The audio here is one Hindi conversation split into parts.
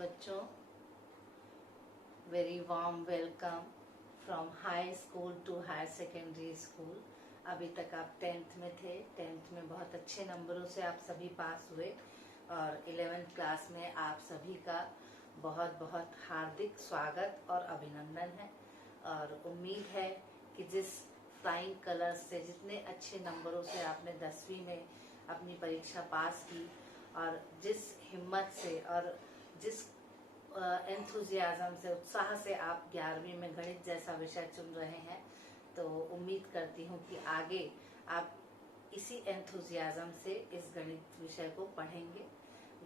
बच्चों, very warm welcome from high school to higher secondary school. अभी तक आप 10th में थे। 10th में बहुत अच्छे नंबरों से आप सभी पास हुए और 11th क्लास में आप सभी का बहुत बहुत हार्दिक स्वागत और अभिनंदन है। और उम्मीद है कि जिस फ्लाइंग कलर्स से, जितने अच्छे नंबरों से आपने 10वीं में अपनी परीक्षा पास की और जिस हिम्मत से और जिस एंथुजियाज्म से, उत्साह से आप 11वीं में गणित जैसा विषय चुन रहे हैं, तो उम्मीद करती हूँ कि आगे आप इसी एंथुजियाज्म से इस गणित विषय को पढ़ेंगे।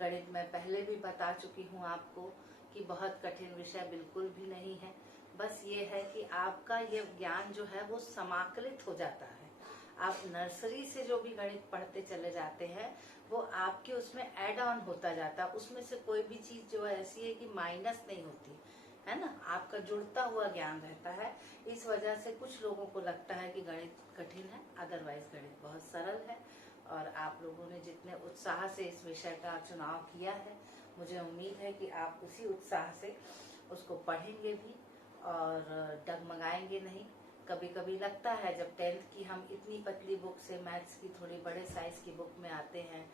गणित मैं पहले भी बता चुकी हूँ आपको कि बहुत कठिन विषय बिल्कुल भी नहीं है। बस ये है कि आपका ये ज्ञान जो है वो समाकलित हो जाता है। आप नर्सरी से जो भी गणित पढ़ते चले जाते हैं वो आपके उसमें ऐड ऑन होता जाता है। उसमें से कोई भी चीज जो है ऐसी है कि माइनस नहीं होती है ना, आपका जुड़ता हुआ ज्ञान रहता है। इस वजह से कुछ लोगों को लगता है कि गणित कठिन है, अदरवाइज गणित बहुत सरल है। और आप लोगों ने जितने उत्साह से इस विषय का चुनाव किया है, मुझे उम्मीद है कि आप उसी उत्साह से उसको पढ़ेंगे भी और डगमगाएंगे नहीं। कभी कभी लगता है जब 10th की हम इतनी पतली बुक से मैथ्स की थोड़ी बड़े साइज की बुक में आते हैं,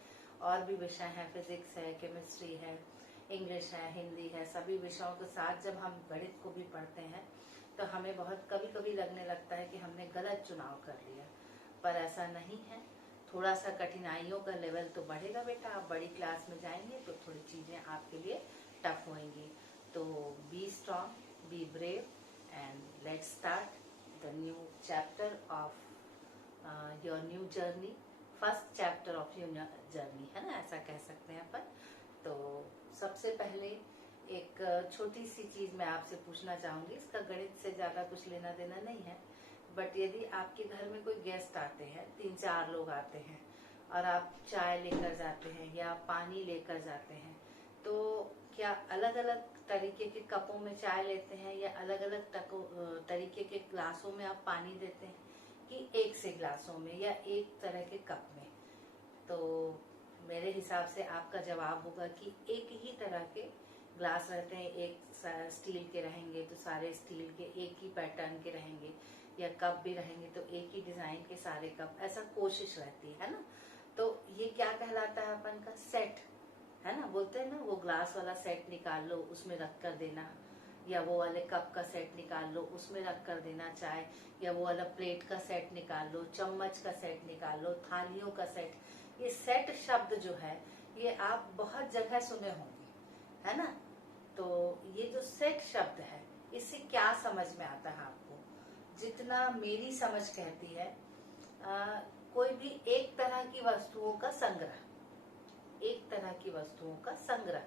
और भी विषय हैं, फिजिक्स है, केमिस्ट्री है, इंग्लिश है, हिंदी है, सभी विषयों के साथ जब हम गणित को भी पढ़ते हैं तो हमें बहुत कभी कभी लगने लगता है कि हमने गलत चुनाव कर लिया। पर ऐसा नहीं है। थोड़ा सा कठिनाइयों का लेवल तो बढ़ेगा बेटा, आप बड़ी क्लास में जाएंगे तो थोड़ी चीजें आपके लिए टफ होंगी। तो be strong, be brave and let's start the new chapter of your new journey, first chapter of your journey, है ना, ऐसा कह सकते हैं अपन। तो सबसे पहले एक छोटी सी चीज मैं आपसे पूछना चाहूंगी। इसका गणित से ज्यादा कुछ लेना देना नहीं है, बट यदि आपके घर में कोई गेस्ट आते हैं, 3-4 लोग आते हैं और आप चाय लेकर जाते हैं या पानी लेकर जाते हैं, तो क्या अलग अलग तरीके के कपों में चाय लेते हैं या अलग अलग तरीके के ग्लासों में आप पानी देते हैं, कि एक से ग्लासों में या एक तरह के कप में? तो मेरे हिसाब से आपका जवाब होगा कि एक ही तरह के ग्लास रहते हैं। एक स्टील के रहेंगे तो सारे स्टील के एक ही पैटर्न के रहेंगे, या कप भी रहेंगे तो एक ही डिजाइन के सारे कप, ऐसा कोशिश रहती है ना। तो ये क्या कहलाता है अपन का? सेट, है ना। बोलते हैं ना, वो ग्लास वाला सेट निकाल लो, उसमें रख कर देना, या वो वाले कप का सेट निकाल लो, उसमें रख कर देना चाय, या वो वाला प्लेट का सेट निकाल लो, चम्मच का सेट निकाल लो, थालियों का सेट। ये सेट शब्द जो है ये आप बहुत जगह सुने होंगे, है ना। तो ये जो सेट शब्द है, इससे क्या समझ में आता है आपको? जितना मेरी समझ कहती है, कोई भी एक तरह की वस्तुओं का संग्रह, एक तरह की वस्तुओं का संग्रह।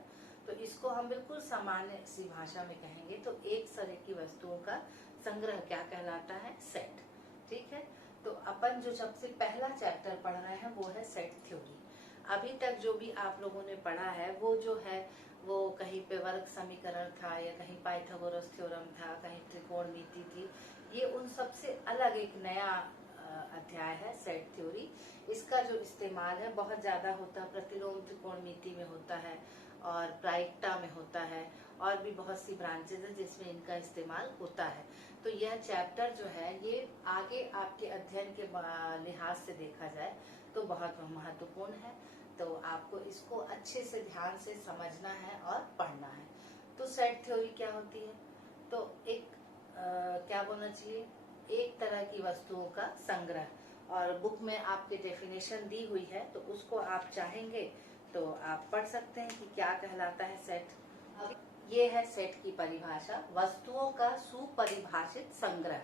तो इसको हम बिल्कुल सामान्य सी भाषा में कहेंगे तो एक तरह की वस्तुओं का संग्रह क्या कहलाता है? सेट। ठीक है। तो अपन जो सबसे पहला चैप्टर पढ़ रहे हैं वो है सेट थ्योरी। अभी तक जो भी आप लोगों ने पढ़ा है वो जो है वो कहीं पे वर्ग समीकरण था, या कहीं पाइथागोरस थ्योरम था, कहीं त्रिकोणमिति थी। ये उन सबसे अलग एक नया अध्याय है सेट थ्योरी। इसका जो इस्तेमाल है बहुत ज्यादा होता है, प्रतिलोम त्रिकोणमिति में होता है और प्रायिकता में होता है, और भी बहुत सी ब्रांचेज है जिसमें इनका इस्तेमाल होता है। तो यह चैप्टर जो है ये आगे आपके अध्ययन के लिहाज से देखा जाए तो बहुत महत्वपूर्ण है। तो आपको इसको अच्छे से ध्यान से समझना है और पढ़ना है। तो सेट थ्योरी क्या होती है? तो एक क्या बोलना चाहिए, एक तरह की वस्तुओं का संग्रह। और बुक में आपके डेफिनेशन दी हुई है, तो उसको आप चाहेंगे तो आप पढ़ सकते हैं कि क्या कहलाता है सेट। ये है सेट की परिभाषा, वस्तुओं का सुपरिभाषित संग्रह।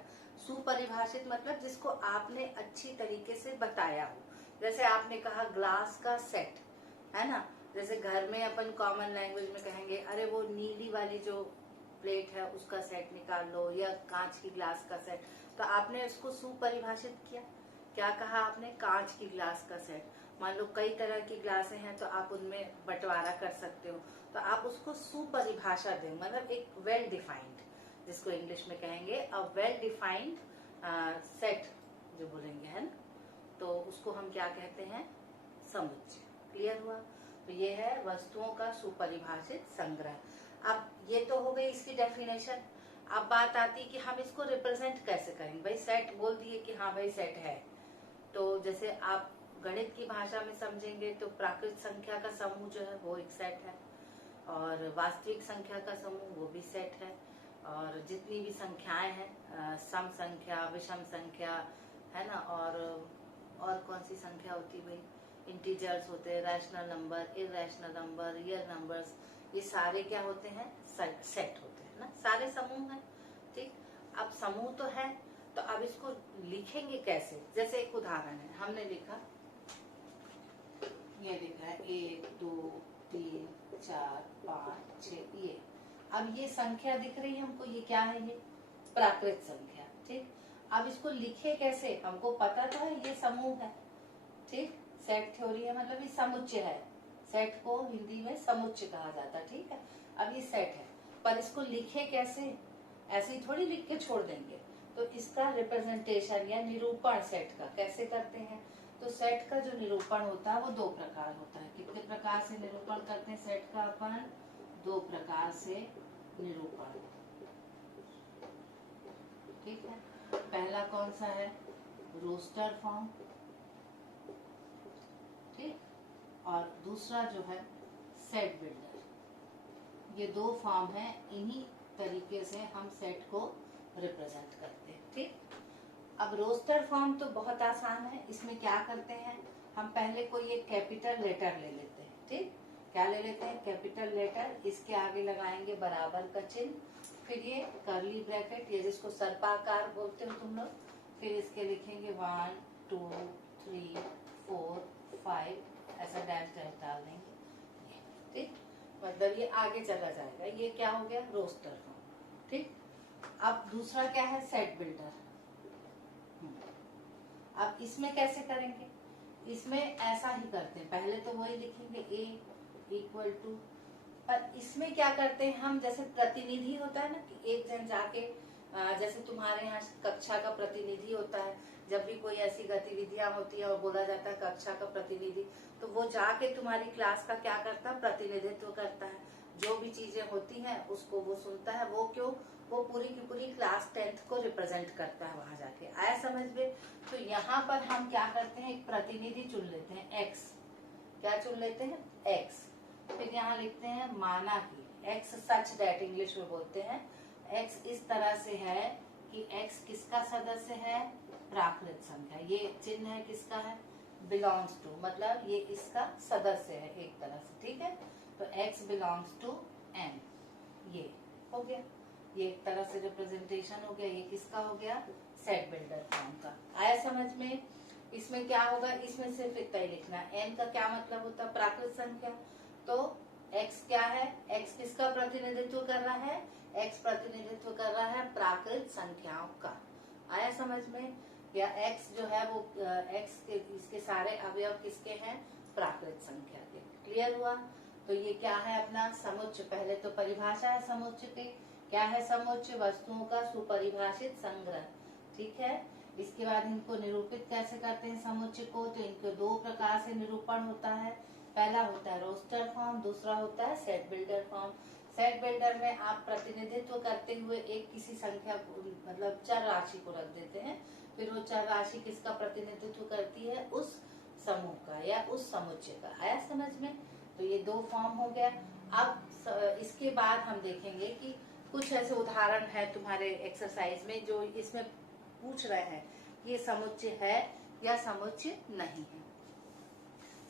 सुपरिभाषित मतलब जिसको आपने अच्छी तरीके से बताया हो। जैसे आपने कहा ग्लास का सेट, है ना। जैसे घर में अपन कॉमन लैंग्वेज में कहेंगे, अरे वो नीली वाली जो प्लेट है उसका सेट निकाल लो, या कांच की ग्लास का सेट। तो आपने इसको सुपरिभाषित किया। क्या कहा आपने? कांच की ग्लास का सेट। मान लो कई तरह की ग्लासें हैं तो आप उनमें बंटवारा कर सकते हो, तो आप उसको सुपरिभाषा दें, मतलब एक वेल डिफाइंड, जिसको इंग्लिश में कहेंगे अ वेल डिफाइंड सेट जो बोलेंगे, है ना। तो उसको हम क्या कहते हैं? समुच्चय। क्लियर हुआ? तो ये है वस्तुओं का सुपरिभाषित संग्रह। अब ये तो हो गई इसकी डेफिनेशन। अब बात आती है कि हम इसको रिप्रेजेंट कैसे करेंगे। भाई सेट बोल दिए कि हाँ भाई सेट है, तो जैसे आप गणित की भाषा में समझेंगे तो प्राकृत संख्या का समूह जो है वो एक सेट है, और वास्तविक संख्या का समूह वो भी सेट है, और जितनी भी संख्याएं हैं सम संख्या, विषम संख्या, है ना, और कौन सी संख्या होती है भाई, इंटीजर्स होते हैं, rational number, irrational number, real numbers, ये सारे क्या होते हैं, सेट होते हैं ना, सारे समूह हैं। ठीक, अब समूह तो है, तो अब इसको लिखेंगे कैसे। जैसे एक उदाहरण है, हमने लिखा, ये लिखा है 1 2 3 4 5 6, ये अब ये संख्या दिख रही है हमको, ये क्या है, ये प्राकृत संख्या। ठीक, अब इसको लिखे कैसे, हमको पता तो है ये समूह है। ठीक, सेट थ्योरी है, मतलब ये समुच्चय है, सेट को हिंदी में समुच्चय कहा जाता है। ठीक है, अब ये सेट है, पर इसको लिखे कैसे, ऐसे ही थोड़ी लिख के छोड़ देंगे। तो इसका रिप्रेजेंटेशन या निरूपण सेट का कैसे करते हैं। तो सेट का जो निरूपण होता है वो दो प्रकार होता है। कितने प्रकार से निरूपण करते हैं सेट का अपन, दो प्रकार से निरूपण। ठीक है, पहला कौन सा है, रोस्टर फॉर्म। ठीक, और दूसरा जो है सेट बिल्डर। ये दो फॉर्म है, इन्हीं तरीके से हम सेट को रिप्रेजेंट करते हैं। ठीक, अब रोस्टर फॉर्म तो बहुत आसान है। इसमें क्या करते हैं, हम पहले कोई एक कैपिटल लेटर ले लेते हैं। ठीक, क्या ले लेते हैं, कैपिटल लेटर, इसके आगे लगाएंगे बराबर का चिन्ह, फिर ये कर्ली ब्रैकेट, ये जिसको सर्पाकार बोलते हो तुम लोग, फिर इसके लिखेंगे 1 2 3 4 5, ऐसा डैश डैश डाल देंगे। ठीक, मतलब ये आगे चला जाएगा। ये क्या हो गया, रोस्टर फॉर्म। ठीक, अब दूसरा क्या है, सेट बिल्डर। अब इसमें कैसे करेंगे, इसमें ऐसा ही करते हैं, पहले तो वही लिखेंगे A इक्वल टू, पर इसमें क्या करते हैं हम, जैसे प्रतिनिधि होता है ना, कि एक जन जाके, जैसे तुम्हारे यहाँ कक्षा का प्रतिनिधि होता है, जब भी कोई ऐसी गतिविधियां होती है और बोला जाता है कक्षा का प्रतिनिधि, तो वो जाके तुम्हारी क्लास का क्या करता है, प्रतिनिधित्व करता है। जो भी चीजें होती हैं उसको वो सुनता है। वो क्यों, वो पूरी की पूरी क्लास 10th को रिप्रेजेंट करता है वहां जाके। आया समझ में। तो यहाँ पर हम क्या करते हैं, एक प्रतिनिधि चुन लेते हैं x। क्या चुन लेते हैं, x। फिर यहाँ लिखते हैं माना कि x सच दैट, इंग्लिश में बोलते हैं, x इस तरह से है कि x किसका सदस्य है, प्राकृत संख्या। ये चिन्ह है किसका है, बिलोंग्स टू, मतलब ये इसका सदस्य है एक तरह से। ठीक है, तो x बिलोंग्स टू n, ये हो गया, ये एक तरह से रिप्रेजेंटेशन हो गया। ये किसका हो गया, सेट बिल्डर फॉर्म का। आया समझ में। इसमें क्या होगा, इसमें सिर्फ इतना ही लिखना, n का क्या मतलब होता है, प्राकृत संख्या। तो x क्या है, x किसका प्रतिनिधित्व कर रहा है, x प्रतिनिधित्व कर रहा है प्राकृत संख्याओं का। आया समझ में। या x जो है वो x के इसके सारे अवयव किसके हैं, प्राकृत संख्या के। क्लियर हुआ। तो ये क्या है अपना समुच्चय। पहले तो परिभाषा है समुच्चय के, क्या है समुच्चय, वस्तुओं का सुपरिभाषित संग्रह। ठीक है, इसके बाद इनको निरूपित कैसे करते हैं समुच्चय को, तो इनको दो प्रकार से निरूपण होता है। पहला होता है रोस्टर फॉर्म, दूसरा होता है set builder form. Set builder में आप प्रतिनिधित्व करते हुए एक किसी संख्या को, मतलब चर राशि को रख देते हैं, फिर वो चर राशि किसका प्रतिनिधित्व करती है, उस समूह का या उस समुच्चय का। आया समझ में। तो ये दो फॉर्म हो गया। अब इसके बाद हम देखेंगे कि कुछ ऐसे उदाहरण है तुम्हारे एक्सरसाइज में जो इसमें पूछ रहे हैं ये समुच्चय है या समुच्चय नहीं है।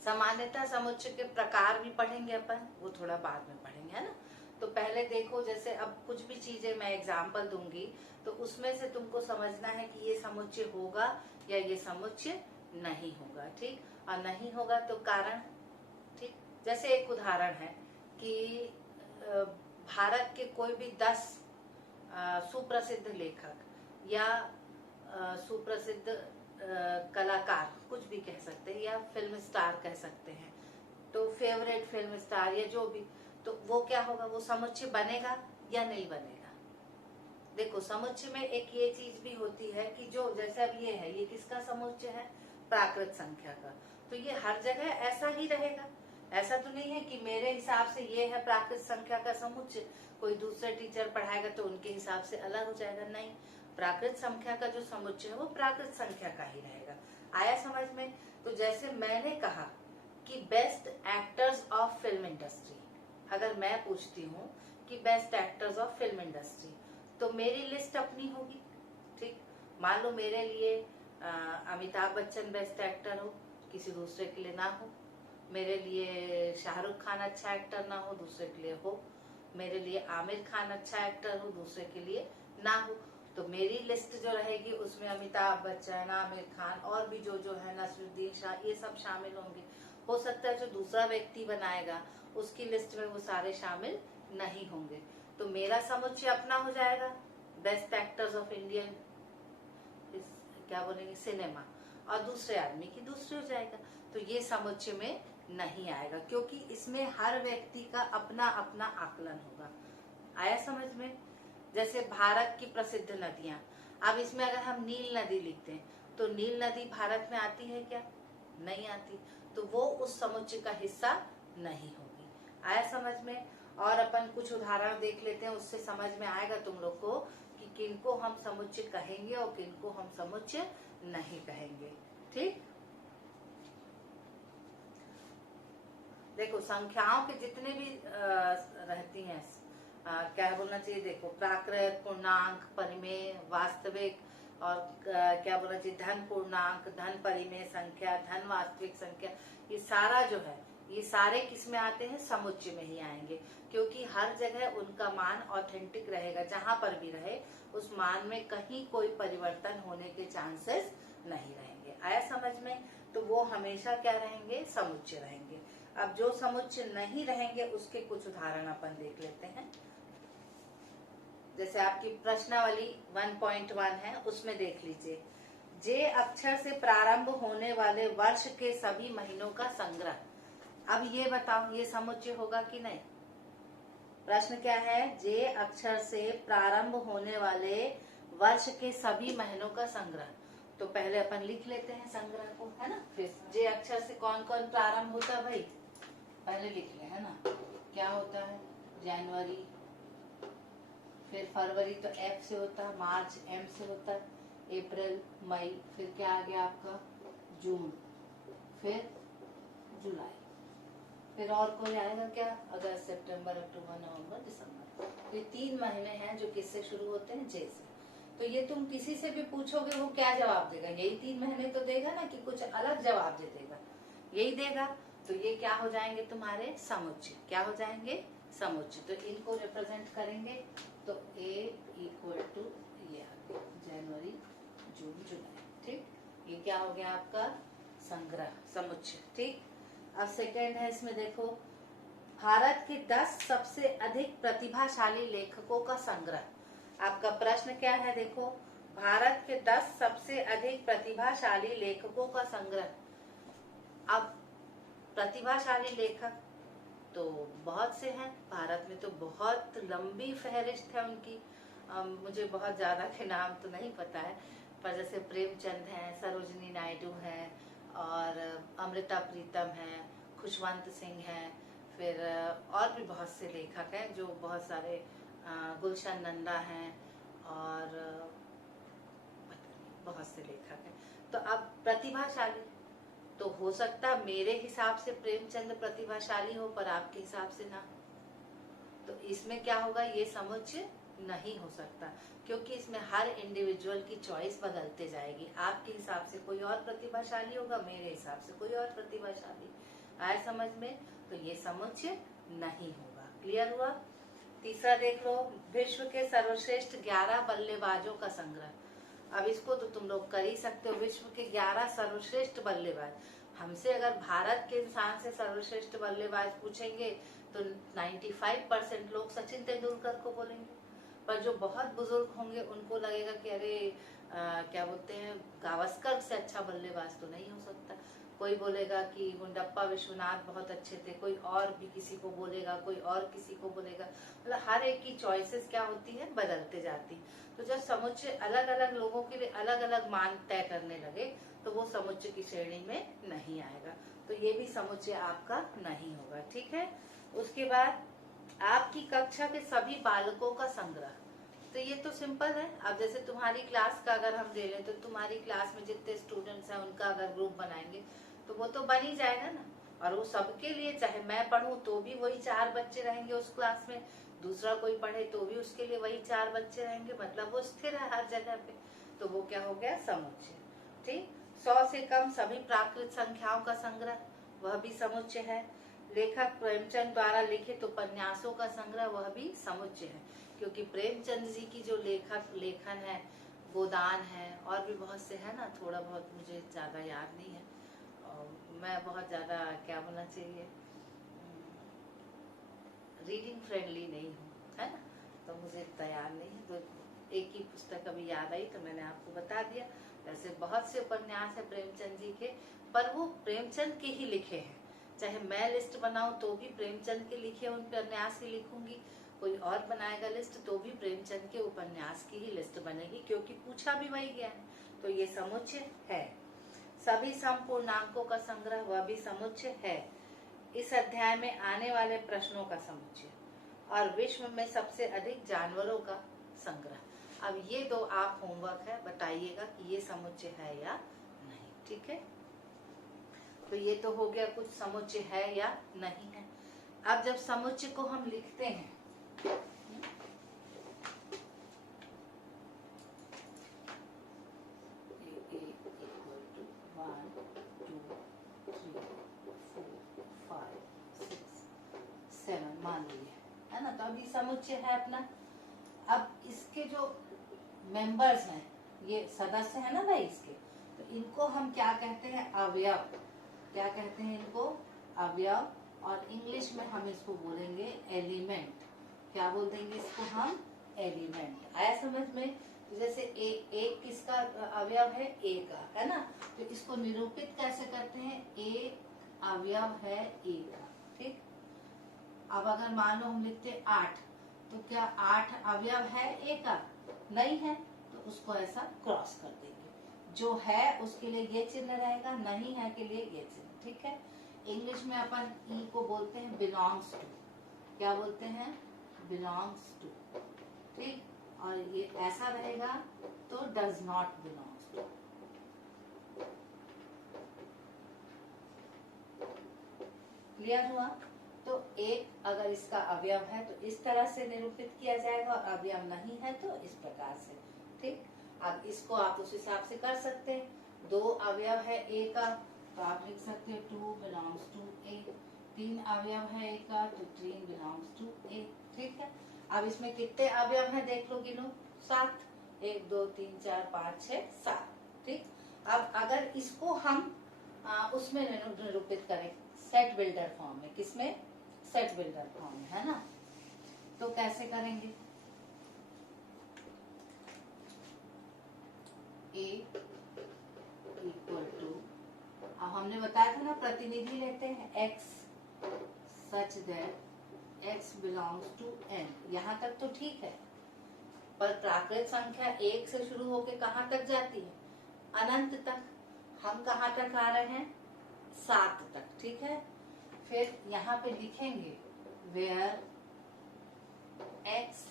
सामान्यतः समुच्चय के प्रकार भी पढ़ेंगे अपन, वो थोड़ा बाद में पढ़ेंगे, है ना। तो पहले देखो, जैसे अब कुछ भी चीजें मैं एग्जाम्पल दूंगी तो उसमें से तुमको समझना है कि ये समुच्चय होगा या ये समुच्चय नहीं होगा। ठीक, और नहीं होगा तो कारण। ठीक, जैसे एक उदाहरण है कि भारत के कोई भी 10 सुप्रसिद्ध लेखक या सुप्रसिद्ध कलाकार, कुछ भी कह सकते हैं, या फिल्म स्टार कह सकते हैं, तो फेवरेट फिल्म स्टार या जो भी, तो वो क्या होगा, वो समुच्चय बनेगा या नहीं बनेगा। देखो समुच्चय में एक ये चीज भी होती है कि जो जैसे अब ये है, ये किसका समुच्चय है, प्राकृत संख्या का। तो ये हर जगह ऐसा ही रहेगा ऐसा तो नहीं है कि मेरे हिसाब से ये है प्राकृत संख्या का समुच्चय, कोई दूसरे टीचर पढ़ाएगा तो उनके हिसाब से अलग हो जाएगा। नहीं, प्राकृत संख्या का जो समुच्चय है वो प्राकृत संख्या का ही रहेगा। आया समझ में? तो जैसे मैंने कहा कि best actors of film industry, अगर मैं पूछती हूँ कि best actors of film industry, तो मेरी लिस्ट अपनी होगी। ठीक, मान लो मेरे लिए अमिताभ बच्चन बेस्ट एक्टर हो, किसी दूसरे के लिए ना हो। मेरे लिए शाहरुख खान अच्छा एक्टर ना हो, दूसरे के लिए हो। मेरे लिए आमिर खान अच्छा एक्टर हो, दूसरे के लिए ना हो। तो मेरी लिस्ट जो रहेगी उसमें अमिताभ बच्चन, आमिर खान और भी जो है, नसरुद्दीन शाह, ये सब शामिल होंगे। हो सकता है जो दूसरा व्यक्ति बनाएगा उसकी लिस्ट में वो सारे शामिल नहीं होंगे। तो मेरा समुच्चय अपना हो जाएगा, बेस्ट एक्टर्स ऑफ इंडियन क्या बोलेंगे सिनेमा, और दूसरे आदमी की दूसरी हो जाएगा। तो ये समुच्चय में नहीं आएगा, क्योंकि इसमें हर व्यक्ति का अपना अपना आकलन होगा। आया समझ में? जैसे भारत की प्रसिद्ध नदियां, अब इसमें अगर हम नील नदी लिखते हैं तो नील नदी भारत में आती है क्या? नहीं आती, तो वो उस समुच्चय का हिस्सा नहीं होगी। आया समझ में? और अपन कुछ उदाहरण देख लेते हैं, उससे समझ में आएगा तुम लोग को कि किनको हम समुच्चय कहेंगे और किनको हम समुच्चय नहीं कहेंगे। ठीक, देखो संख्याओं के जितने भी रहती हैं, क्या बोलना चाहिए, देखो प्राकृत, पूर्णांक, परिमेय, वास्तविक, और क्या बोलना चाहिए, धन पूर्णांक, धन परिमेय संख्या, धन वास्तविक संख्या, ये सारा जो है ये सारे किस में आते हैं? समुच्चय में ही आएंगे, क्योंकि हर जगह उनका मान ऑथेंटिक रहेगा। जहां पर भी रहे उस मान में कहीं कोई परिवर्तन होने के चांसेस नहीं रहेंगे। आया समझ में? तो वो हमेशा क्या रहेंगे? समुच्चय रहेंगे। अब जो समुच्चय नहीं रहेंगे उसके कुछ उदाहरण अपन देख लेते हैं। जैसे आपकी प्रश्नावली 1.1 है, उसमें देख लीजिए, जे अक्षर से प्रारंभ होने वाले वर्ष के सभी महीनों का संग्रह। अब ये बताओ, ये समुच्चय होगा कि नहीं? प्रश्न क्या है? जे अक्षर से प्रारंभ होने वाले वर्ष के सभी महीनों का संग्रह। तो पहले अपन लिख लेते हैं संग्रह को, है ना? फिर जे अक्षर से कौन कौन प्रारंभ होता है भाई, पहले लिख ले, है ना? क्या होता है? जनवरी, फिर फरवरी तो एफ से होता है, मार्च एम से होता है, अप्रैल, मई, फिर क्या आ गया आपका? जून, फिर जुलाई, फिर और कोई आएगा क्या? अगस्त, सितंबर, अक्टूबर, नवंबर, दिसंबर। ये 3 महीने हैं जो किससे शुरू होते हैं? जे से। तो ये तुम किसी से भी पूछोगे वो क्या जवाब देगा? यही 3 महीने तो देगा ना, कि कुछ अलग जवाब दे देगा? यही देगा। तो ये क्या हो जाएंगे तुम्हारे? समुच्चय। क्या हो जाएंगे? समुच्चय। तो इनको रिप्रेजेंट करेंगे, तो ए इक्वल टू ये जनवरी, जून, जुलाई। ठीक, ये क्या हो गया आपका? संग्रह, समुच्चय। ठीक, अब सेकेंड है, इसमें देखो, भारत के 10 सबसे अधिक प्रतिभाशाली लेखकों का संग्रह। आपका प्रश्न क्या है? देखो, भारत के 10 सबसे अधिक प्रतिभाशाली लेखकों का संग्रह। अब प्रतिभाशाली लेखक तो बहुत से हैं भारत में, तो बहुत लंबी फहरिस्त है उनकी। मुझे बहुत ज्यादा के नाम तो नहीं पता है, पर जैसे प्रेमचंद हैं, सरोजिनी नायडू हैं, और अमृता प्रीतम हैं, खुशवंत सिंह हैं, फिर और भी बहुत से लेखक हैं जो बहुत सारे, गुलशन नंदा हैं, और बहुत से लेखक हैं। तो अब प्रतिभाशाली तो हो सकता मेरे हिसाब से प्रेमचंद प्रतिभाशाली हो, पर आपके हिसाब से ना। तो इसमें क्या होगा? ये समुच्चय नहीं हो सकता, क्योंकि इसमें हर इंडिविजुअल की चॉइस बदलते जाएगी। आपके हिसाब से कोई और प्रतिभाशाली होगा, मेरे हिसाब से कोई और प्रतिभाशाली। आया समझ में? तो ये समुच्चय नहीं होगा। क्लियर हुआ? तीसरा देख लो, विश्व के सर्वश्रेष्ठ 11 बल्लेबाजों का संग्रह। अब इसको तो तुम लोग कर ही सकते हो, विश्व के 11 सर्वश्रेष्ठ बल्लेबाज। हमसे अगर भारत के इंसान से सर्वश्रेष्ठ बल्लेबाज पूछेंगे तो 95% लोग सचिन तेंदुलकर को बोलेंगे, पर जो बहुत बुजुर्ग होंगे उनको लगेगा कि अरे क्या बोलते हैं, गावस्कर से अच्छा बल्लेबाज तो नहीं हो सकता। कोई बोलेगा कि गुंडप्पा विश्वनाथ बहुत अच्छे थे, कोई और भी किसी को बोलेगा, कोई और किसी को बोलेगा। मतलब हर एक की चॉइसेस क्या होती है, बदलते जाती। तो जब समुच्चय अलग अलग लोगों के लिए अलग अलग मान तय करने लगे तो वो समुच्चय की श्रेणी में नहीं आएगा। तो ये भी समुच्चय आपका नहीं होगा, ठीक है। उसके बाद आपकी कक्षा के सभी बालकों का संग्रह। तो ये तो सिंपल है। अब जैसे तुम्हारी क्लास का अगर हम ले लें तो तुम्हारी क्लास में जितने स्टूडेंट्स हैं उनका अगर ग्रुप बनाएंगे तो वो तो बन ही जाएगा ना। और वो सबके लिए, चाहे मैं पढ़ूं तो भी वही 4 बच्चे रहेंगे उस क्लास में, दूसरा कोई पढ़े तो भी उसके लिए वही 4 बच्चे रहेंगे, मतलब वो स्थिर है हर जगह पे। तो वो क्या हो गया, समुच्चय। ठीक। 100 से कम सभी प्राकृत संख्याओं का संग्रह, वह भी समुच्चय है। लेखक प्रेमचंद द्वारा लिखित उपन्यासों का संग्रह, वह भी समुच्चय है। क्योंकि प्रेमचंद जी की जो लेखन है, गोदान है, और भी बहुत से है ना, थोड़ा बहुत मुझे ज्यादा याद नहीं है। और मैं बहुत ज्यादा, क्या बोलना चाहिए, रीडिंग फ्रेंडली नहीं हूँ, है ना, तो मुझे इतना याद नहीं है। तो एक ही पुस्तक अभी याद आई तो मैंने आपको बता दिया। वैसे बहुत से उपन्यास है प्रेमचंद जी के, पर वो प्रेमचंद के ही लिखे हैं। चाहे मैं लिस्ट बनाऊं तो भी प्रेमचंद के लिखे उपन्यास ही लिखूंगी, कोई और बनाएगा लिस्ट तो भी प्रेमचंद के उपन्यास की ही लिस्ट बनेगी, क्योंकि पूछा भी वही गया है। तो ये समुच्चय है। सभी समपूर्णांकों का संग्रह, वह भी समुच्चय है। इस अध्याय में आने वाले प्रश्नों का समुच्चय, और विश्व में सबसे अधिक जानवरों का संग्रह। अब ये 2 आप होमवर्क है, बताइएगा कि ये समुच्चय है या नहीं, ठीक है। तो ये तो हो गया कुछ समुच्चय है या नहीं है। अब जब समुच्चय को हम लिखते हैं, मान लीजिए, है ना, तो अभी समुच्चय है अपना। अब इसके जो मेंबर्स हैं, ये सदस्य है ना भाई इसके, तो इनको हम क्या कहते हैं, अवयव। क्या कहते हैं इनको, अवयव। और इंग्लिश में हम इसको बोलेंगे एलिमेंट। क्या बोल देंगे इसको हम, एलिमेंट। आया समझ में। जैसे एक किसका अवयव है, ए का, है ना, तो इसको निरूपित कैसे करते हैं, एक अवयव है ए का, ठीक। अब अगर मान लो हम लिखते 8, तो क्या 8 अवयव है ए का, नहीं है, तो उसको ऐसा क्रॉस कर देंगे। जो है उसके लिए ये चिन्ह रहेगा, नहीं है के लिए ये चिन्ह, ठीक है। इंग्लिश में अपन ई को बोलते हैं बिलोंग्स टू। क्या बोलते हैं, बिलोंग्स टू, ठीक। और ये ऐसा रहेगा तो does not belongs to. Clear हुआ। तो एक अगर इसका अवयव है तो इस तरह से निरूपित किया जाएगा, और अवयव नहीं है तो इस प्रकार से, ठीक। अब इसको आप उस हिसाब से कर सकते हैं। 2 अवयव है ए का, तो आप लिख सकते हैं 2 बिलोंग्स टू ए। 3 अवयव है ए का, तो 3 बिलोंग्स टू ए, ठीक है। अब इसमें कितने अवयव हैं देख लो, गिनो, 7। 1 2 3 4 5 6 7, ठीक। अब अगर इसको हम उसमें निरूपित करें सेट बिल्डर फॉर्म में, किसमें, सेट बिल्डर फॉर्म में, है ना, तो कैसे करेंगे, ए इक्वल टू, अब हमने बताया था ना प्रतिनिधि लेते हैं x such that x belongs to n। यहाँ तक तो ठीक है, पर प्राकृत संख्या 1 से शुरू होके कहाँ तक जाती है, अनंत तक। हम कहाँ तक आ रहे हैं, 7 तक, ठीक है। फिर यहाँ पे लिखेंगे वेयर x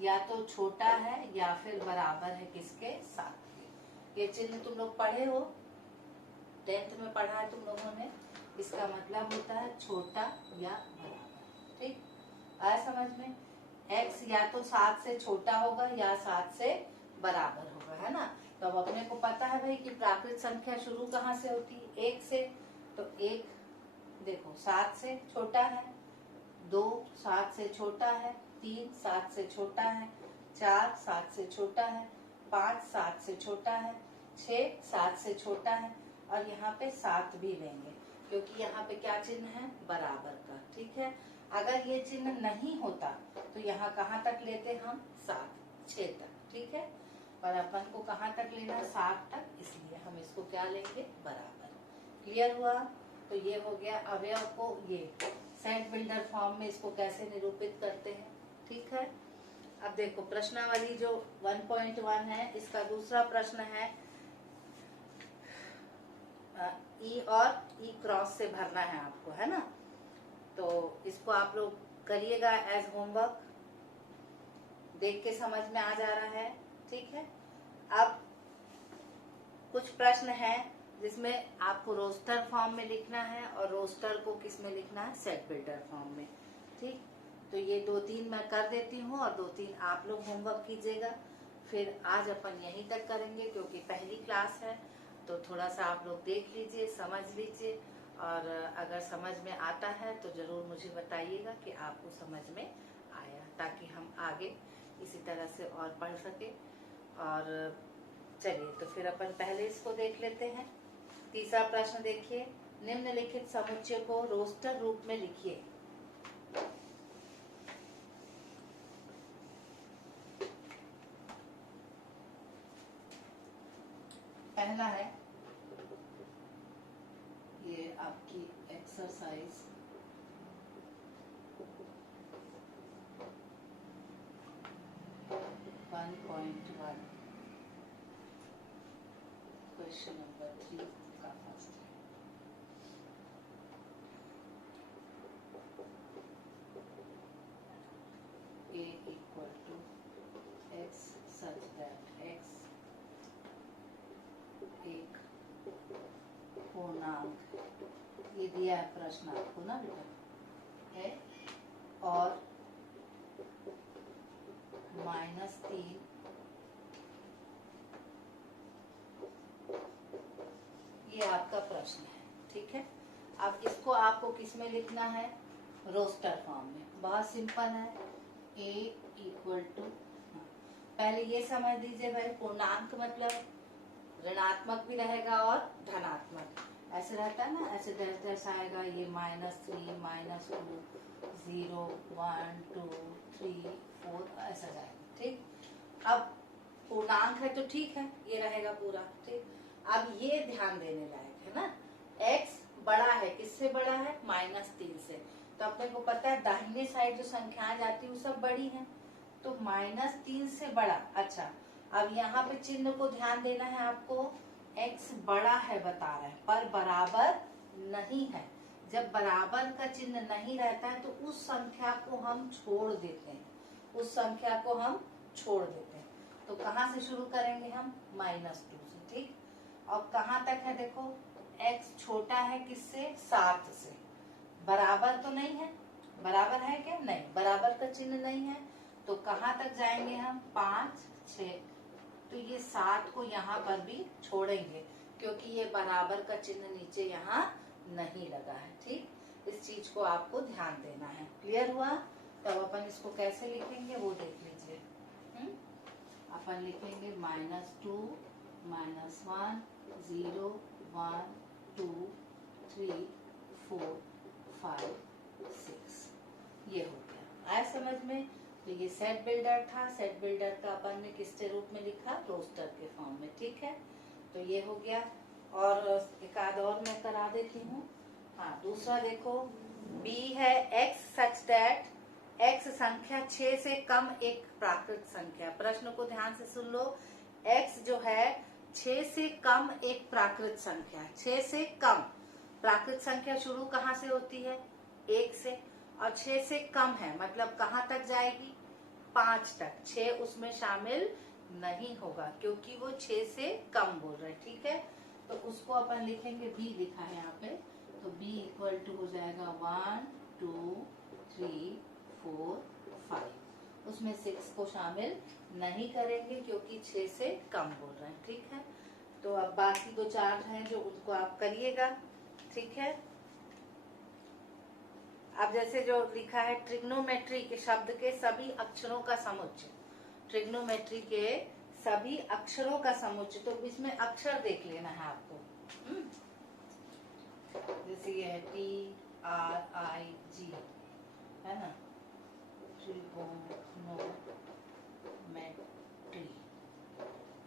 या तो छोटा है या फिर बराबर है किसके, 7 के। ये चिन्ह तुम लोग पढ़े हो, 10th में पढ़ा है तुम लोगों ने। इसका मतलब होता है छोटा या बराबर, ठीक। आया समझ में। x या तो 7 से छोटा होगा या 7 से बराबर होगा, है ना। तो अब अपने को पता है भाई कि प्राकृत संख्या शुरू कहाँ से होती है, 1 से। तो 1 देखो 7 से छोटा है, 2 7 से छोटा है, 3 7 से छोटा है, 4 7 से छोटा है, 5 7 से छोटा है, 6 7 से छोटा है, और यहाँ पे 7 भी लेंगे क्योंकि यहाँ पे क्या चिन्ह है, बराबर का, ठीक है। अगर ये चिन्ह नहीं होता तो यहाँ कहाँ तक लेते हम, 7 6 तक, ठीक है। पर अपन को कहाँ तक लेना, 7 तक, इसलिए हम इसको क्या लेंगे, बराबर। क्लियर हुआ? तो ये हो गया अवयव को ये सेट बिल्डर फॉर्म में इसको कैसे निरूपित करते हैं। ठीक है, अब देखो प्रश्नावली जो 1.1 है, इसका दूसरा प्रश्न है ई और ई क्रॉस से भरना है आपको, है ना। तो इसको आप लोग करिएगा एज होमवर्क, देख के समझ में आ जा रहा है। ठीक है, अब कुछ प्रश्न है जिसमें आपको रोस्टर फॉर्म में लिखना है और रोस्टर को किस में लिखना है, सेट बिल्डर फॉर्म में। ठीक, तो ये 2-3 मैं कर देती हूँ और 2-3 आप लोग होमवर्क कीजिएगा। फिर आज अपन यहीं तक करेंगे क्योंकि पहली क्लास है, तो थोड़ा सा आप लोग देख लीजिए, समझ लीजिए, और अगर समझ में आता है तो जरूर मुझे बताइएगा कि आपको समझ में आया, ताकि हम आगे इसी तरह से और पढ़ सके। और चलिए तो फिर अपन पहले इसको देख लेते हैं। तीसरा प्रश्न देखिए, निम्नलिखित समुच्चय को रोस्टर रूप में लिखिए। पहला है ये आपकी एक्सरसाइज 1.1 क्वेश्चन नंबर 3 का फर्स्ट है। A equal to x such that x एक पूर्णांक, ये दिया है प्रश्न आपको ना बेटा, है, और -3 ये आपका प्रश्न है। ठीक है, अब इसको आपको किस में लिखना है, रोस्टर फॉर्म में। बहुत सिंपल है, a इक्वल टू, पहले ये समझ लीजिए भाई, पूर्णांक मतलब ऋणात्मक भी रहेगा और धनात्मक, ऐसे रहता है ना, ऐसे दर्शाएगा ये -3 -2 0 1 2 3 4 ऐसा जाएगा। ठीक, अब पूर्णांक है तो ठीक है, ये रहेगा पूरा। ठीक, अब ये ध्यान देने लायक है ना, x बड़ा है, किससे बड़ा है, -3 से। तो अपने को पता है दाहिने साइड जो संख्याएं जाती है वो सब बड़ी हैं, तो -3 से बड़ा। अच्छा, अब यहाँ पे चिन्ह को ध्यान देना है आपको, x बड़ा है बता रहा है पर बराबर नहीं है। जब बराबर का चिन्ह नहीं रहता है तो उस संख्या को हम छोड़ देते हैं, उस संख्या को हम छोड़ देते हैं। तो कहाँ से शुरू करेंगे हम, -2 से। ठीक, और कहाँ तक है देखो, x छोटा है किससे, 7 से। बराबर तो नहीं है, बराबर है क्या, नहीं, बराबर का चिन्ह नहीं है, तो कहाँ तक जाएंगे हम, 5 6। तो ये 7 को यहाँ पर भी छोड़ेंगे क्योंकि ये बराबर का चिन्ह नीचे यहाँ नहीं लगा है। ठीक, इस चीज को आपको ध्यान देना है। क्लियर हुआ? तब अपन इसको कैसे लिखेंगे वो देख लीजिए। अपन लिखेंगे -2 -1 0 1 2 3 4 5 6, ये हो गया। आया समझ में? तो ये सेट बिल्डर था, सेट बिल्डर का अपन ने किसके रूप में लिखा, रोस्टर के फॉर्म में। ठीक है, तो ये हो गया। और एक आध और मैं करा देती हूँ। हाँ, दूसरा देखो, B है x सच दैट x संख्या 6 से कम एक प्राकृत संख्या। प्रश्न को ध्यान से सुन लो, x जो है 6 से कम एक प्राकृत संख्या, 6 से कम प्राकृत संख्या शुरू कहाँ से होती है, 1 से, और 6 से कम है मतलब कहाँ तक जाएगी, 5 तक। 6 उसमें शामिल नहीं होगा क्योंकि वो 6 से कम बोल रहे हैं। ठीक है, तो उसको अपन लिखेंगे, b लिखा है यहाँ पे, तो b इक्वल टू हो जाएगा 1 2 3 4 5। उसमें 6 को शामिल नहीं करेंगे क्योंकि 6 से कम बोल रहे हैं। ठीक है, तो अब बाकी 2-4 हैं जो उनको आप करिएगा। ठीक है, अब जैसे जो लिखा है, ट्रिग्नोमेट्री के शब्द के सभी अक्षरों का समुच्चय, ट्रिग्नोमेट्री के सभी अक्षरों का समुच्चय, तो इसमें अक्षर देख लेना है आपको। जैसे ये है TRIG, है ना, ट्रिग्नोमेट्री।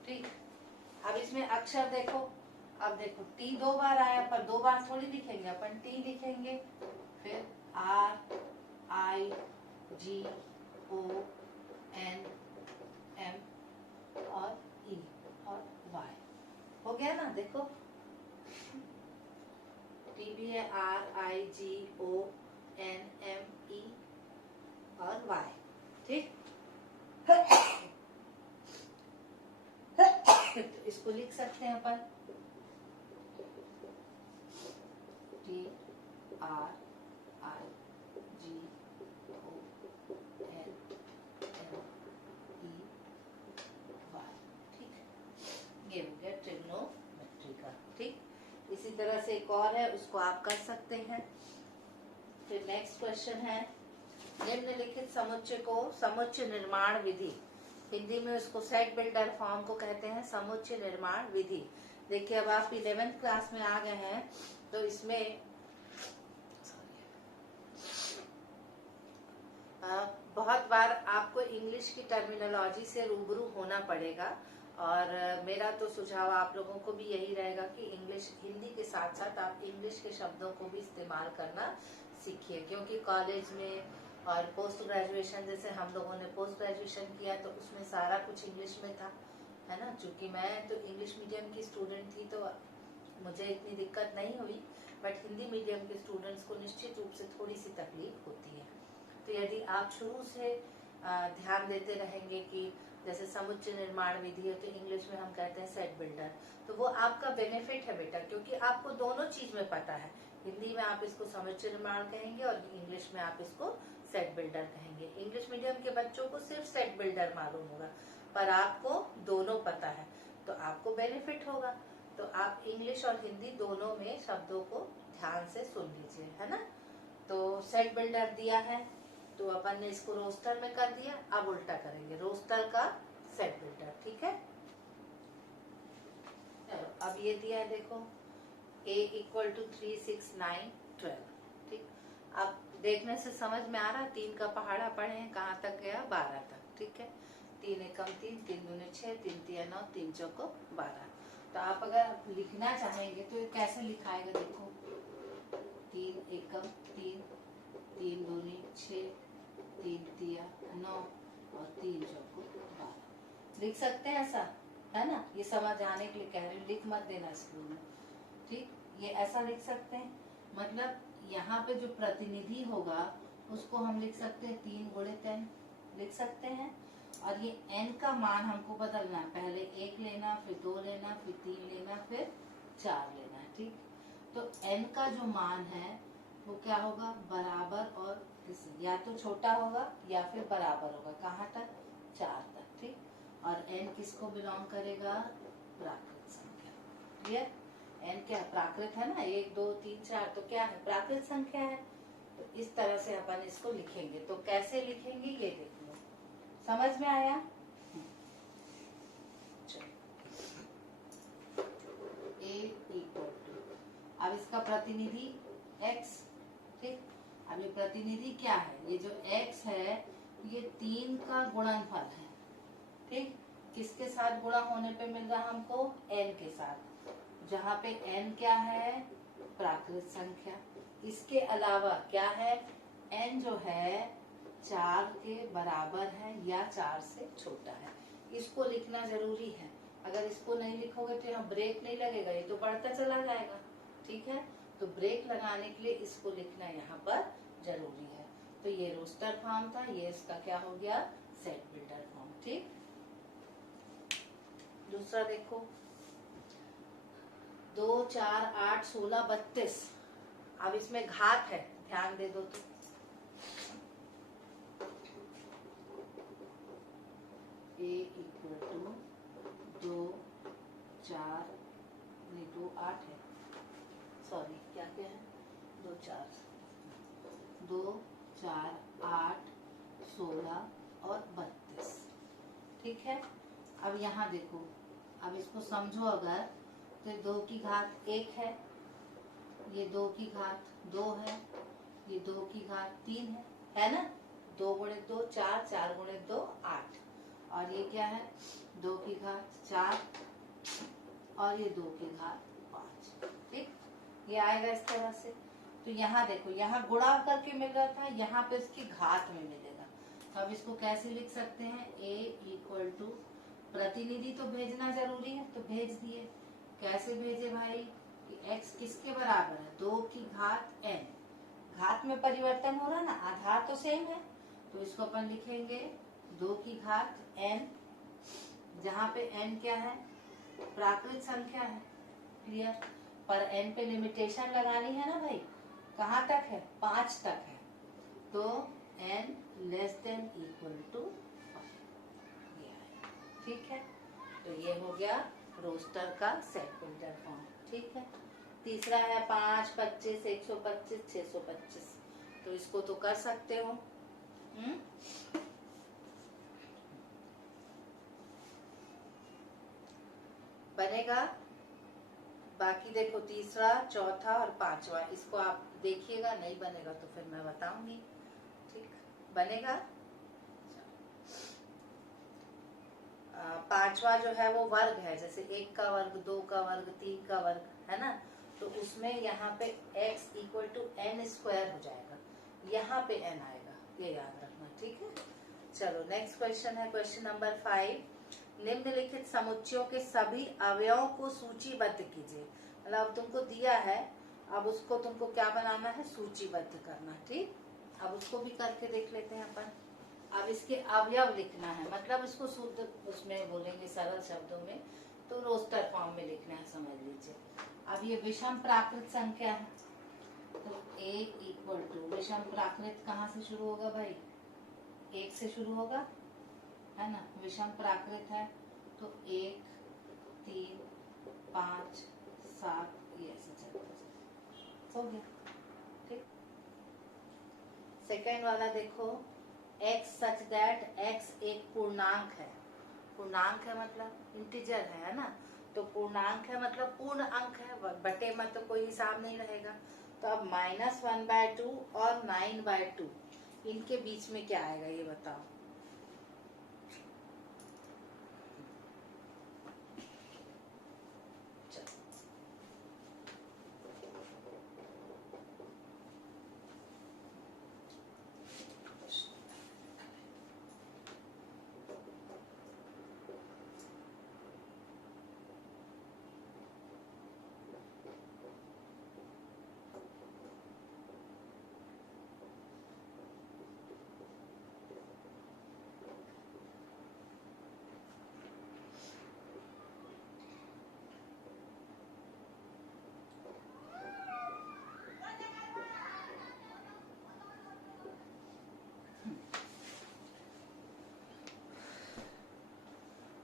ठीक, अब इसमें अक्षर देखो, अब देखो टी 2 बार आया, पर 2 बार थोड़ी लिखेंगे अपन, टी लिखेंगे, फिर R I G O N M और E और Y। हो गया ना? देखो टी भी है, R I G O N M E और Y। ठीक तो इसको लिख सकते हैं अपन T R I G O N M E Y। ठीक, ये हो गया ट्रिग्नोमेट्री का। ठीक, इसी तरह से एक और है, उसको आप कर सकते हैं। फिर नेक्स्ट क्वेश्चन है, निम्नलिखित समुच्चय को समुच्चय निर्माण विधि, हिंदी में उसको सेट बिल्डर फॉर्म को कहते हैं समुच्चय निर्माण विधि। देखिए अब आप 11th क्लास में आ गए हैं, तो इसमें बहुत बार आपको इंग्लिश की टर्मिनोलॉजी से रूबरू होना पड़ेगा, और मेरा तो सुझाव आप लोगों को भी यही रहेगा कि इंग्लिश, हिंदी के साथ साथ आप इंग्लिश के शब्दों को भी इस्तेमाल करना सीखिए, क्योंकि कॉलेज में और पोस्ट ग्रेजुएशन, जैसे हम लोगों ने पोस्ट ग्रेजुएशन किया तो उसमें सारा कुछ इंग्लिश में था, है ना। चूंकि मैं तो इंग्लिश मीडियम की स्टूडेंट थी तो मुझे इतनी दिक्कत नहीं हुई, बट हिंदी मीडियम के स्टूडेंट्स को निश्चित रूप से थोड़ी सी तकलीफ होती है। तो यदि आप शुरू से ध्यान देते रहेंगे कि जैसे समुच्चय निर्माण विधि है तो इंग्लिश में हम कहते हैं सेट बिल्डर, तो वो आपका बेनिफिट है बेटा, क्योंकि आपको दोनों चीज में पता है। हिंदी में आप इसको समुच्चय निर्माण कहेंगे और इंग्लिश में आप इसको सेट बिल्डर कहेंगे। इंग्लिश मीडियम के बच्चों को सिर्फ सेट बिल्डर मालूम होगा, पर आपको दोनों पता है, तो आपको बेनिफिट होगा। तो आप इंग्लिश और हिंदी दोनों में शब्दों को ध्यान से सुन लीजिए, है ना। तो सेट बिल्डर दिया है तो अपन ने इसको रोस्टर में कर दिया, अब उल्टा करेंगे, रोस्टर का सेट बिल्डर। ठीक है, चलो अब ये दिया है, देखो A = 3, 6, 9, 12। ठीक, अब देखने से समझ में आ रहा, 3 का पहाड़ा पढ़े हैं, कहाँ तक गया? 12 तक। ठीक है, 3 एकम 3, 3 दूनी 6, 3 तिया 9, 3 चौको 12। तो आप अगर लिखना चाहेंगे तो ये कैसे लिखाएगा? देखो 3 एकम 3, 3 दूनी 6, 3 तिया 9 और 3 चौको 12 लिख सकते हैं ऐसा, है ना। ये समझ आने के लिए कह रहे हैं, लिख मत देना स्कूल में। ठीक, ये ऐसा लिख सकते हैं, मतलब यहाँ पे जो प्रतिनिधि होगा उसको हम लिख सकते हैं 3 × 10 लिख सकते हैं, और ये n का मान हमको बदलना है, पहले 1 लेना, फिर 2 लेना, फिर 3 लेना, फिर 4 लेना है। ठीक, तो n का जो मान है वो क्या होगा? बराबर, और या तो छोटा होगा या फिर बराबर होगा, कहाँ तक? 4 तक। ठीक, और n किसको बिलोंग करेगा? प्राकृत संख्या। ये n क्या? प्राकृत है ना, 1, 2, 3, 4, तो क्या है? प्राकृत संख्या है। तो इस तरह से अपन इसको लिखेंगे। तो कैसे लिखेंगे ये देख लो, समझ में आया? A = अब इसका प्रतिनिधि x। ठीक, अब ये प्रतिनिधि क्या है? ये जो x है ये 3 का गुणनफल है। ठीक, किसके साथ गुणा होने पे मिल रहा हमको? n के साथ, जहाँ पे n क्या है? प्राकृत संख्या। इसके अलावा क्या है? n जो है 4 के बराबर है या 4 से छोटा है। इसको लिखना जरूरी है, अगर इसको नहीं लिखोगे तो यहाँ ब्रेक नहीं लगेगा, ये तो बढ़ता चला जाएगा। ठीक है, तो ब्रेक लगाने के लिए इसको लिखना यहाँ पर जरूरी है। तो ये रोस्टर फॉर्म था, ये इसका क्या हो गया? Set builder form. ठीक, दूसरा देखो, 2, 4, 8, 16, 32। अब इसमें घात है, ध्यान दे दो तो। A = 2, 4, नहीं 2, 8 है, सॉरी क्या क्या है? 2, 4, 2, 4, 8, 16 और 32। ठीक है, अब यहाँ देखो, अब इसको समझो अगर, तो 2 की घात 1 है, ये 2 की घात 2 है, ये 2 की घात 3 है ना। 2 × 2 4, 4 × 2 8, और ये क्या है? 2 की घात 4 और ये 2 की घात ये आएगा इस तरह से। तो यहाँ देखो, यहाँ गुणा करके मिल रहा था, यहाँ पे इसकी घात में मिलेगा। तो अब इसको कैसे लिख सकते हैं, a इक्वल टू, प्रतिनिधि तो भेजना जरूरी है तो भेज दिए। कैसे भेजे भाई, कि x किसके बराबर है, 2 की घात n। घात में परिवर्तन हो रहा ना, आधार तो सेम है, तो इसको अपन लिखेंगे 2 की घात n, जहाँ पे n क्या है, प्राकृत संख्या है। क्लियर। पर n पे लिमिटेशन लगानी है ना भाई, कहाँ तक है, 5 तक है। तो n less than equal to, ठीक है। तो ये हो गया रोस्टर का सेट पॉइंटर फॉर्म। ठीक है। तीसरा है 5, 25, 125, 625। तो इसको तो कर सकते हो। बनेगा। बाकी देखो तीसरा, चौथा और पांचवा, इसको आप देखिएगा, नहीं बनेगा तो फिर मैं बताऊंगी। ठीक, बनेगा। पांचवा जो है वो वर्ग है, जैसे 1 का वर्ग, 2 का वर्ग, 3 का वर्ग, है ना। तो उसमें यहाँ पे x equal to n square हो जाएगा, यहाँ पे n आएगा, ये याद रखना। ठीक है। चलो नेक्स्ट क्वेश्चन है, क्वेश्चन नंबर 5। निम्नलिखित समुच्चयों के सभी अवयवों को सूचीबद्ध कीजिए। मतलब तुमको दिया है, अब उसको तुमको क्या बनाना है, सूचीबद्ध करना। ठीक, अब उसको भी करके देख लेते हैं अपन। अब इसके अवयव लिखना है, मतलब इसको शुद्ध उसमें बोलेंगे सरल शब्दों में, तो रोस्टर फॉर्म में लिखना है, समझ लीजिए। अब ये विषम प्राकृत संख्या है, तो a इक्वल टू, विषम प्राकृत कहाँ से शुरू होगा भाई, 1 से शुरू होगा, है ना। विषम प्राकृत है तो 1, 3, 5, 7, ये ऐसे चलता हो गया। ठीक। सेकेंड वाला देखो, x सच दैट x एक पूर्णांक है। पूर्णांक है मतलब इंटीजर है ना, तो पूर्णांक है मतलब पूर्ण अंक है, बटे में तो कोई हिसाब नहीं रहेगा। तो अब -1/2 और 9/2, इनके बीच में क्या आएगा ये बताओ।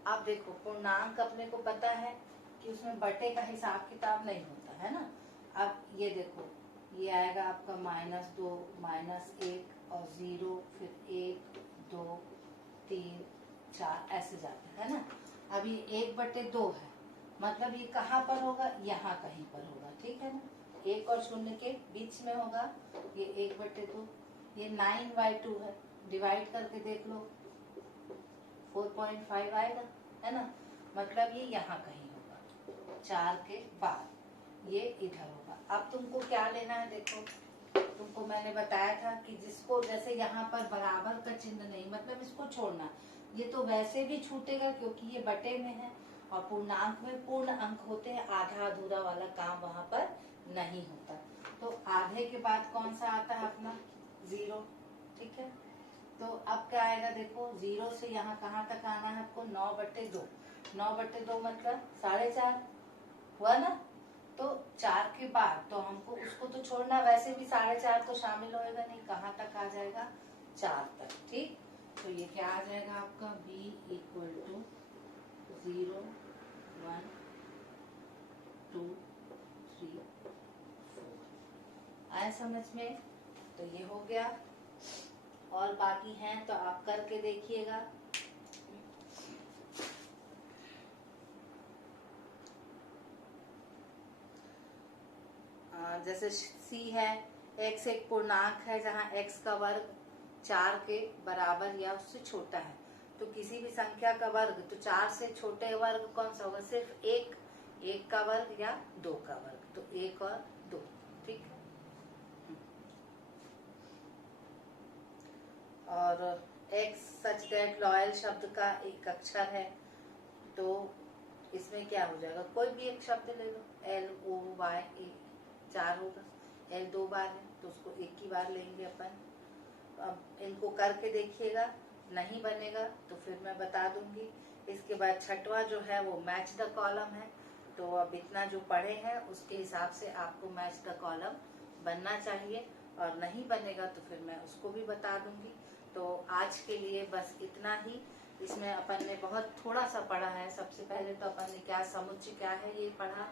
अब देखो, पूर्णांक अपने को पता है कि उसमें बटे का हिसाब किताब नहीं होता है ना। अब ये देखो, ये आएगा आपका -2, -1 और 0, फिर 1, 2, 3, 4 ऐसे जाता है ना। अब ये 1/2 है, मतलब ये कहाँ पर होगा, यहाँ कहीं पर होगा। ठीक है ना, 1 और 0 के बीच में होगा ये 1/2। ये 9/2 है, डिवाइड करके देख लो, 4.5 आएगा, है ना। मतलब ये यहाँ कहीं होगा, 4 के बाद ये इधर होगा। अब तुमको क्या लेना है, देखो तुमको मैंने बताया था कि जिसको, जैसे यहाँ पर बराबर का चिन्ह नहीं, मतलब इसको छोड़ना, ये तो वैसे भी छूटेगा क्योंकि ये बटे में है, और पूर्णांक में पूर्ण अंक होते हैं, आधा अधूरा वाला काम वहां पर नहीं होता। तो आधे के बाद कौन सा आता है अपना, 0। ठीक है। तो अब क्या आएगा, देखो 0 से यहाँ कहाँ तक आना है आपको, 9/2। 9/2 मतलब 4.5 हुआ ना। तो 4 के बाद तो हमको उसको तो छोड़ना, वैसे भी 4.5 तो शामिल होएगा नहीं, कहाँ तक आ जाएगा, 4 तक। ठीक। तो ये क्या आ जाएगा आपका, b इक्वल टू 0, 1, 2, 3, 4। आया समझ में। तो ये हो गया, और बाकी हैं तो आप करके देखिएगा। जैसे C है, x एक पूर्णांक है जहाँ x का वर्ग 4 के बराबर या उससे छोटा है। तो किसी भी संख्या का वर्ग, तो 4 से छोटे वर्ग कौन सा होगा, सिर्फ 1 का वर्ग या 2 का वर्ग। तो 1 और 2 ठीक है। और एक्स सच दैट लॉयल शब्द का एक अक्षर है, तो इसमें क्या हो जाएगा, कोई भी एक शब्द ले लो, LOY, 4 होगा, L 2 बार है तो उसको एक ही बार लेंगे अपन। अब इनको करके देखिएगा, नहीं बनेगा तो फिर मैं बता दूंगी। इसके बाद छठवां जो है वो मैच द कॉलम है, तो अब इतना जो पढ़े हैं उसके हिसाब से आपको मैच द कॉलम बनना चाहिए, और नहीं बनेगा तो फिर मैं उसको भी बता दूंगी। तो आज के लिए बस इतना ही। इसमें अपन ने बहुत थोड़ा सा पढ़ा है। सबसे पहले तो अपन ने क्या समुच्चय क्या है ये पढ़ा,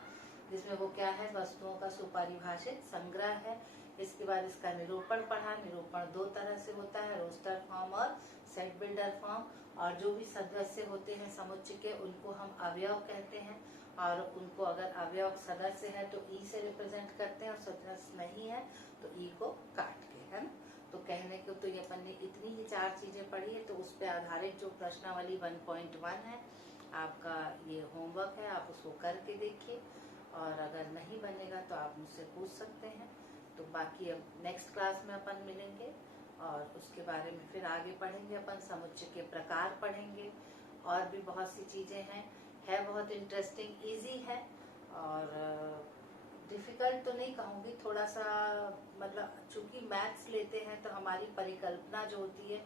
जिसमें वो क्या है, वस्तुओं का सुपरिभाषित संग्रह है। इसके बाद इसका निरूपण पढ़ा। निरूपण 2 तरह से होता है, रोस्टर फॉर्म और सेट बिल्डर फॉर्म। और जो भी सदस्य होते हैं समुच्चय के उनको हम अवयव कहते हैं, और उनको अगर अवयव सदस्य है तो ई से रिप्रेजेंट करते हैं, और सदस्य नहीं है तो ई को काट के, है ना। तो कहने को तो ये अपन ने इतनी ही 4 चीजें पढ़ी है। तो उस पर आधारित जो प्रश्नावली 1.1 है आपका ये होमवर्क है, आप उसको करके देखिए, और अगर नहीं बनेगा तो आप मुझसे पूछ सकते हैं। तो बाकी अब नेक्स्ट क्लास में अपन मिलेंगे और उसके बारे में फिर आगे पढ़ेंगे। अपन समुच्चय के प्रकार पढ़ेंगे, और भी बहुत सी चीजें हैं। है बहुत इंटरेस्टिंग, इजी है, और डिफिकल्ट तो नहीं कहूँगी, थोड़ा सा मतलब चूंकि मैथ्स लेते हैं तो हमारी परिकल्पना जो होती है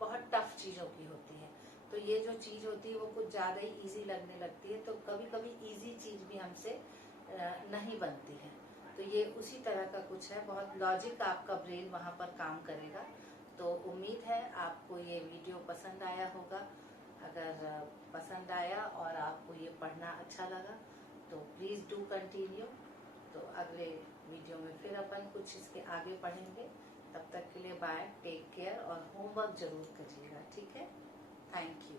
बहुत टफ चीज़ों की होती है। तो ये जो चीज़ होती है वो कुछ ज़्यादा ही इजी लगने लगती है, तो कभी कभी इजी चीज़ भी हमसे नहीं बनती है। तो ये उसी तरह का कुछ है, बहुत लॉजिक आपका ब्रेन वहाँ पर काम करेगा। तो उम्मीद है आपको ये वीडियो पसंद आया होगा। अगर पसंद आया और आपको ये पढ़ना अच्छा लगा तो प्लीज़ डू कंटिन्यू। तो अगले वीडियो में फिर अपन कुछ इसके आगे पढ़ेंगे। तब तक के लिए बाय, टेक केयर, और होमवर्क जरूर करिएगा, ठीक है। Thank you.